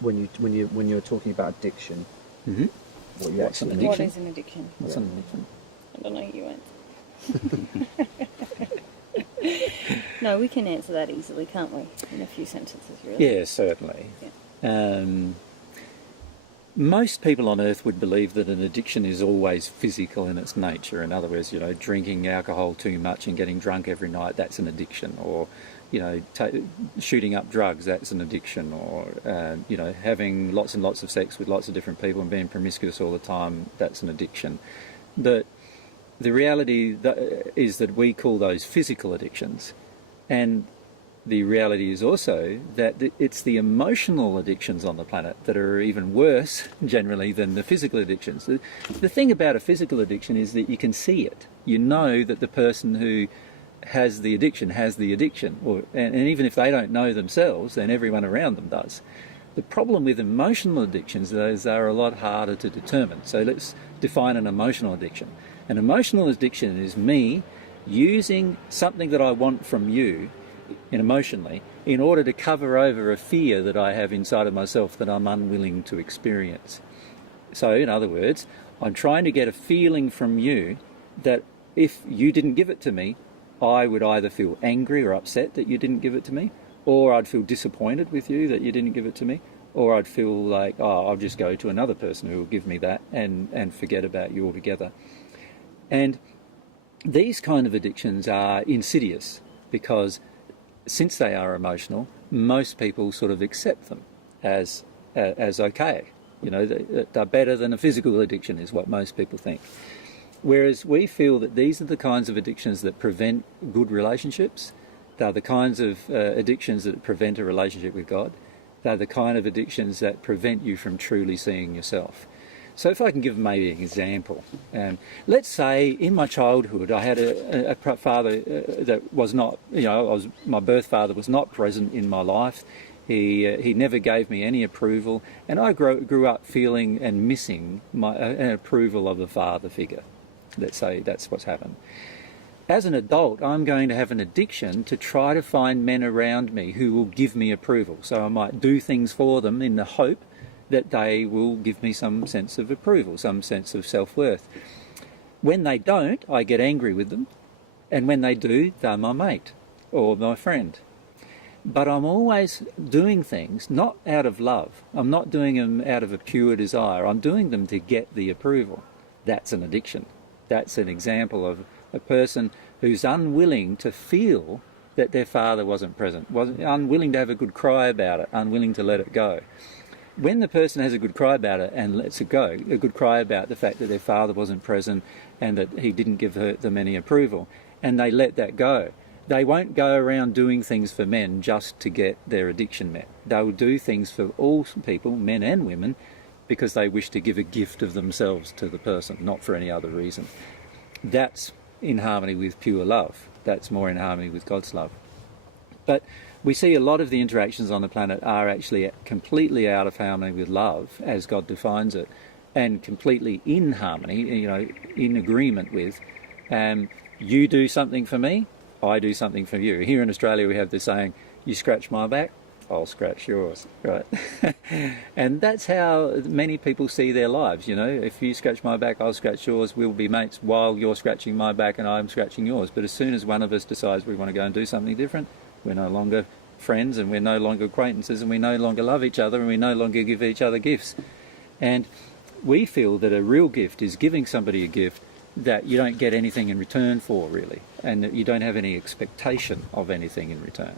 when you're talking about addiction, what you actually What is an addiction? What's an addiction? I don't know, you answer. No, we can answer that easily, can't we? In a few sentences, really. Yeah, certainly. Yeah. Most people on earth would believe that an addiction is always physical in its nature. In other words, drinking alcohol too much and getting drunk every night, that's an addiction. Or, shooting up drugs, that's an addiction. Or, having lots and lots of sex with lots of different people and being promiscuous all the time, that's an addiction. But the reality is that we call those physical addictions. And the reality is also that it's the emotional addictions on the planet that are even worse, generally, than the physical addictions. The thing about a physical addiction is that you can see it. You know that the person who has the addiction, and even if they don't know themselves, then everyone around them does. The problem with emotional addictions is they're a lot harder to determine. So let's define an emotional addiction. An emotional addiction is me using something that I want from you emotionally in order to cover over a fear that I have inside of myself that I'm unwilling to experience. So in other words, I'm trying to get a feeling from you that if you didn't give it to me, I would either feel angry or upset that you didn't give it to me, or I'd feel disappointed with you that you didn't give it to me, or I'd feel like, I'll just go to another person who will give me that and forget about you altogether. And these kind of addictions are insidious because since they are emotional, most people sort of accept them as okay. They're better than a physical addiction is what most people think. Whereas we feel that these are the kinds of addictions that prevent good relationships. They're the kinds of addictions that prevent a relationship with God. They're the kind of addictions that prevent you from truly seeing yourself. So if I can give maybe an example. Let's say in my childhood I had a father that was not, my birth father was not present in my life. He never gave me any approval, and I grew up feeling and missing an approval of the father figure. Let's say that's what's happened. As an adult, I'm going to have an addiction to try to find men around me who will give me approval. So I might do things for them in the hope that they will give me some sense of approval, some sense of self-worth. When they don't, I get angry with them, and when they do, they're my mate or my friend. But I'm always doing things not out of love. I'm not doing them out of a pure desire. I'm doing them to get the approval. That's an addiction. That's an example of a person who's unwilling to feel that their father wasn't present, unwilling to have a good cry about it, unwilling to let it go. When the person has a good cry about it and lets it go, a good cry about the fact that their father wasn't present and that he didn't give them any approval, and they let that go, they won't go around doing things for men just to get their addiction met. They will do things for all people, men and women, because they wish to give a gift of themselves to the person, not for any other reason. That's in harmony with pure love. That's more in harmony with God's love. But we see a lot of the interactions on the planet are actually completely out of harmony with love, as God defines it, and completely in harmony, in agreement with, you do something for me, I do something for you. Here in Australia we have this saying, you scratch my back, I'll scratch yours, right? And that's how many people see their lives, if you scratch my back, I'll scratch yours, we'll be mates while you're scratching my back and I'm scratching yours. But as soon as one of us decides we want to go and do something different, we're no longer friends and we're no longer acquaintances and we no longer love each other and we no longer give each other gifts. And we feel that a real gift is giving somebody a gift that you don't get anything in return for, really, and that you don't have any expectation of anything in return.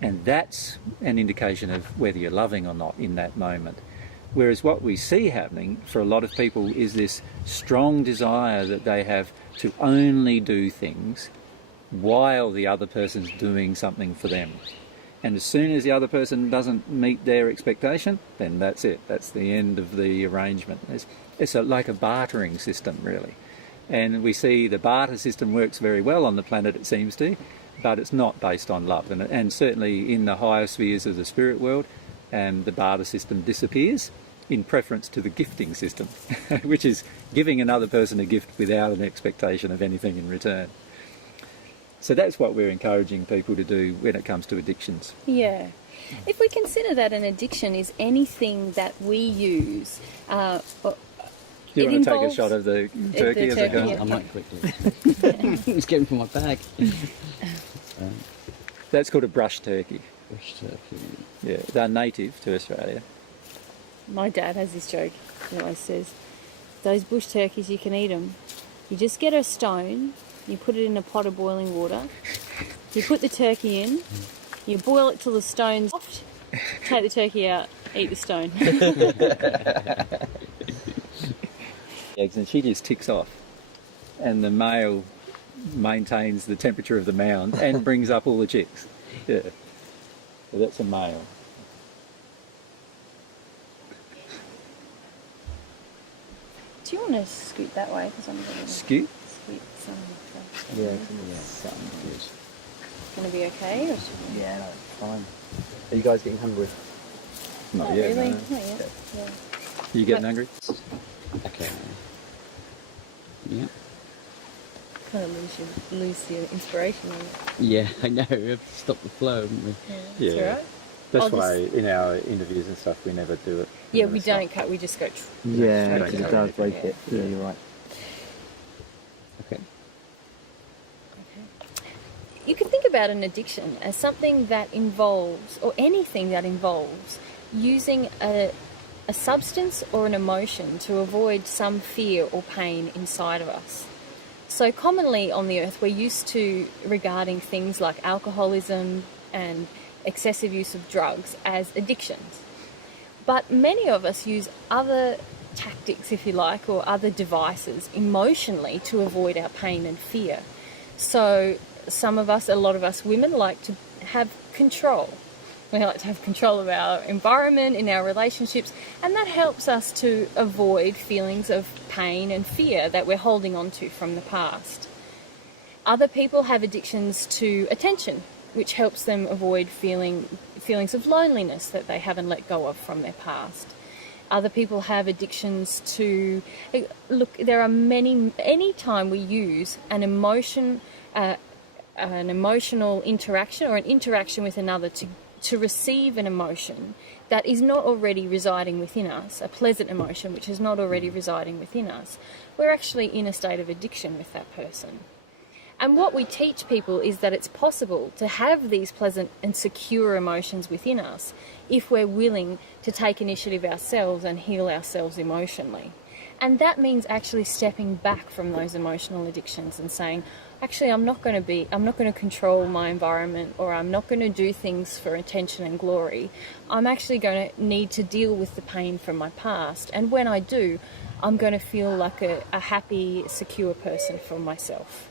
And that's an indication of whether you're loving or not in that moment. Whereas what we see happening for a lot of people is this strong desire that they have to only do things while the other person's doing something for them. And as soon as the other person doesn't meet their expectation, then that's it. That's the end of the arrangement. It's like a bartering system, really. And we see the barter system works very well on the planet, it seems to, but it's not based on love. And certainly in the higher spheres of the spirit world, the barter system disappears in preference to the gifting system, which is giving another person a gift without an expectation of anything in return. So that's what we're encouraging people to do when it comes to addictions. Yeah. If we consider that an addiction is anything that we use, Do you want to take a shot of the turkey as it goes? yeah. I might quickly. It's getting from my bag. That's called a brush turkey. Bush turkey. Yeah, they're native to Australia. My dad has this joke. He always says, "Those bush turkeys, you can eat them. You just get a stone, you put it in a pot of boiling water, you put the turkey in, you boil it till the stone's soft, take the turkey out, eat the stone." Eggs, and she just ticks off, and the male maintains the temperature of the mound and brings up all the chicks. Yeah, so that's a male. Do you want to scoot that way? Because I'm going to Scoot? scoot some of the... Yeah, Yeah, something good. Going to be okay? Or should we... yeah, no, it's fine. Are you guys getting hungry? Not Not yet. really. No. Not yet. Yeah. You getting hungry? Okay. Yeah. Kind of lose your inspiration on it. Yeah, I know. We have to stop the flow, haven't we? Yeah. It's Yeah. all right. That's I'll why in our interviews and stuff we never do it. Yeah, we don't cut. We just go... Yeah, straight because to it does it. break it. Yeah, you're right. Okay. You can think about an addiction as something that involves, or anything that involves, using a substance or an emotion to avoid some fear or pain inside of us. So commonly on the earth we're used to regarding things like alcoholism and excessive use of drugs as addictions. But many of us use other tactics, if you like, or other devices emotionally to avoid our pain and fear. So some of us, a lot of us women, like to have control. We like to have control of our environment, in our relationships, and that helps us to avoid feelings of pain and fear that we're holding on to from the past. Other people have addictions to attention, which helps them avoid feelings of loneliness that they haven't let go of from their past. Other people have addictions to... Look, there are many... Any time we use an emotional interaction or an interaction with another to receive an emotion that is not already residing within us, a pleasant emotion which is not already residing within us, we're actually in a state of addiction with that person. And what we teach people is that it's possible to have these pleasant and secure emotions within us if we're willing to take initiative ourselves and heal ourselves emotionally. And that means actually stepping back from those emotional addictions and saying, actually, I'm not going to control my environment, or I'm not going to do things for attention and glory. I'm actually going to need to deal with the pain from my past. And when I do, I'm going to feel like a happy, secure person for myself.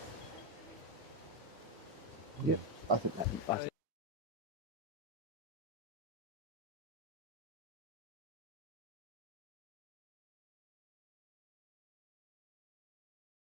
Yeah, I think that.